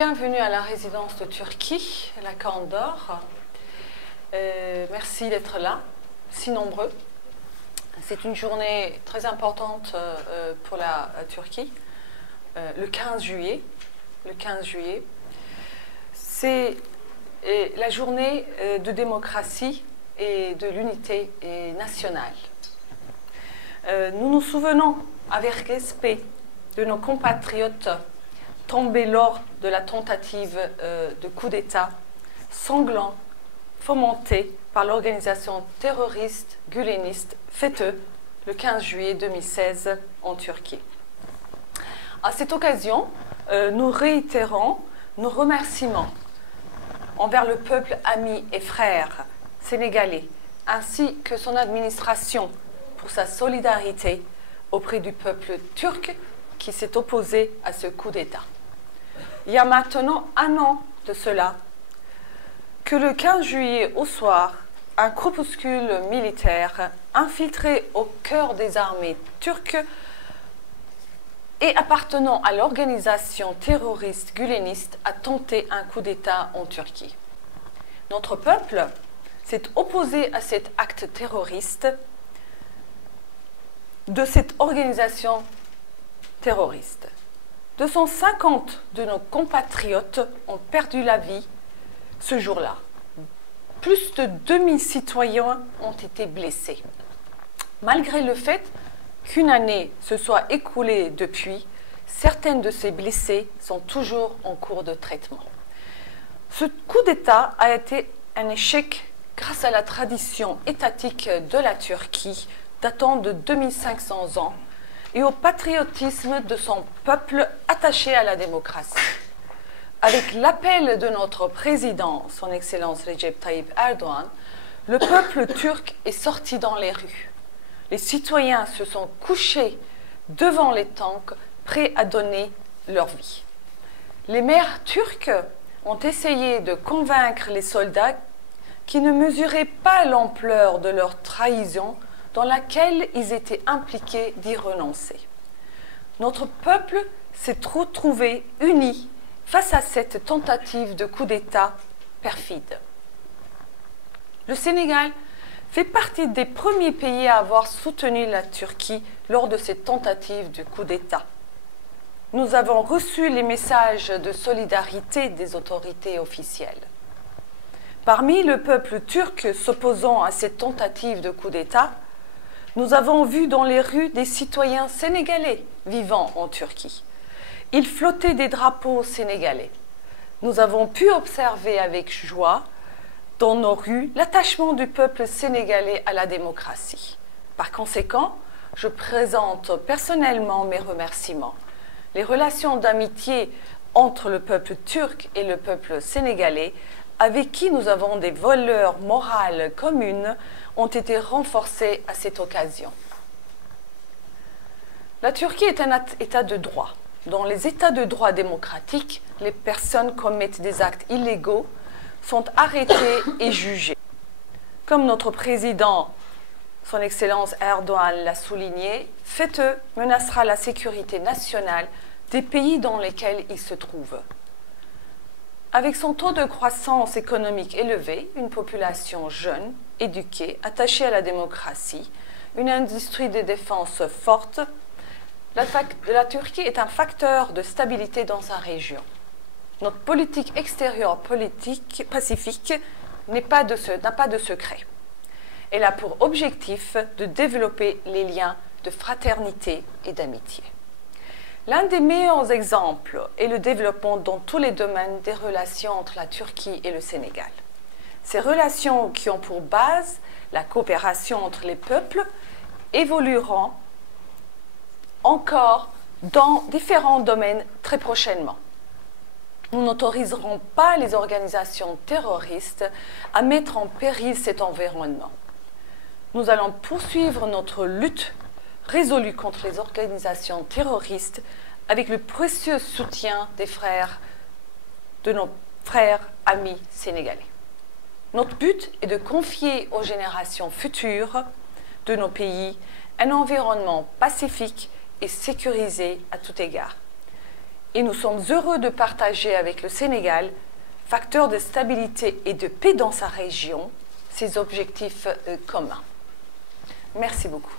Bienvenue à la résidence de Turquie, la Corne d'Or. Merci d'être là, si nombreux. C'est une journée très importante pour la Turquie, le 15 juillet. C'est la journée de démocratie et de l'unité nationale. Nous nous souvenons avec respect de nos compatriotes tombés lors de la tentative de coup d'État sanglant fomenté par l'organisation terroriste guleniste FETÖ le 15 juillet 2016 en Turquie. À cette occasion, nous réitérons nos remerciements envers le peuple ami et frère sénégalais ainsi que son administration pour sa solidarité auprès du peuple turc qui s'est opposé à ce coup d'État. Il y a maintenant un an de cela que le 15 juillet au soir, un groupuscule militaire infiltré au cœur des armées turques et appartenant à l'organisation terroriste guleniste a tenté un coup d'État en Turquie. Notre peuple s'est opposé à cet acte terroriste de cette organisation terroriste. 250 de nos compatriotes ont perdu la vie ce jour-là. Plus de 2000 citoyens ont été blessés. Malgré le fait qu'une année se soit écoulée depuis, certaines de ces blessés sont toujours en cours de traitement. Ce coup d'État a été un échec grâce à la tradition étatique de la Turquie datant de 2500 ans et au patriotisme de son peuple attaché à la démocratie. Avec l'appel de notre président, son Excellence Recep Tayyip Erdoğan, le peuple turc est sorti dans les rues. Les citoyens se sont couchés devant les tanks, prêts à donner leur vie. Les maires turcs ont essayé de convaincre les soldats qui ne mesuraient pas l'ampleur de leur trahison dans laquelle ils étaient impliqués d'y renoncer. Notre peuple s'est retrouvé uni face à cette tentative de coup d'État perfide. Le Sénégal fait partie des premiers pays à avoir soutenu la Turquie lors de cette tentative de coup d'État. Nous avons reçu les messages de solidarité des autorités officielles. Parmi le peuple turc s'opposant à cette tentative de coup d'État, nous avons vu dans les rues des citoyens sénégalais vivant en Turquie. Ils flottaient des drapeaux sénégalais. Nous avons pu observer avec joie dans nos rues l'attachement du peuple sénégalais à la démocratie. Par conséquent, je présente personnellement mes remerciements. Les relations d'amitié entre le peuple turc et le peuple sénégalais, avec qui nous avons des valeurs morales communes, ont été renforcées à cette occasion. La Turquie est un État de droit. Dans les États de droit démocratiques, les personnes commettent des actes illégaux, sont arrêtées et jugées. Comme notre président, son Excellence Erdoğan l'a souligné, FETÖ menacera la sécurité nationale des pays dans lesquels il se trouve. Avec son taux de croissance économique élevé, une population jeune, éduquée, attachée à la démocratie, une industrie de défense forte, la Turquie est un facteur de stabilité dans sa région. Notre politique extérieure pacifique n'a pas de secret. Elle a pour objectif de développer les liens de fraternité et d'amitié. L'un des meilleurs exemples est le développement dans tous les domaines des relations entre la Turquie et le Sénégal. Ces relations qui ont pour base la coopération entre les peuples évolueront encore dans différents domaines très prochainement. Nous n'autoriserons pas les organisations terroristes à mettre en péril cet environnement. Nous allons poursuivre notre lutte résolue contre les organisations terroristes avec le précieux soutien de nos frères amis sénégalais. Notre but est de confier aux générations futures de nos pays un environnement pacifique et sécurisé à tout égard. et nous sommes heureux de partager avec le Sénégal, facteur de stabilité et de paix dans sa région, ces objectifs communs. Merci beaucoup.